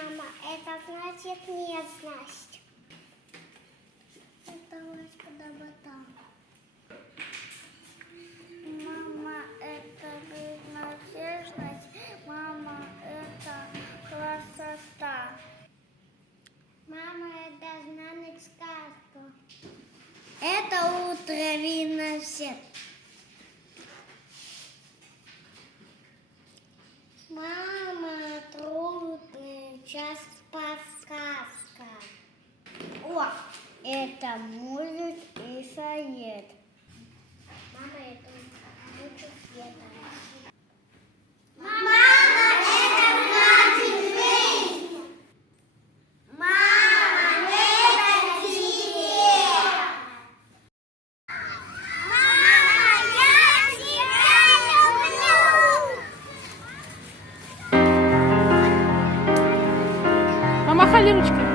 Мама, это значит нежность. Это ласка-доброта. Мама, это безнадежность. Мама, это красота. Мама, это знает сказку. Это утро видно всем. Мама, трудный час подсказка. О, это музык и совет. Мама, это лучше света. Мама, это значит жизнь. Мама, это тебе. Мама, я тебя люблю. Помахали ручкой.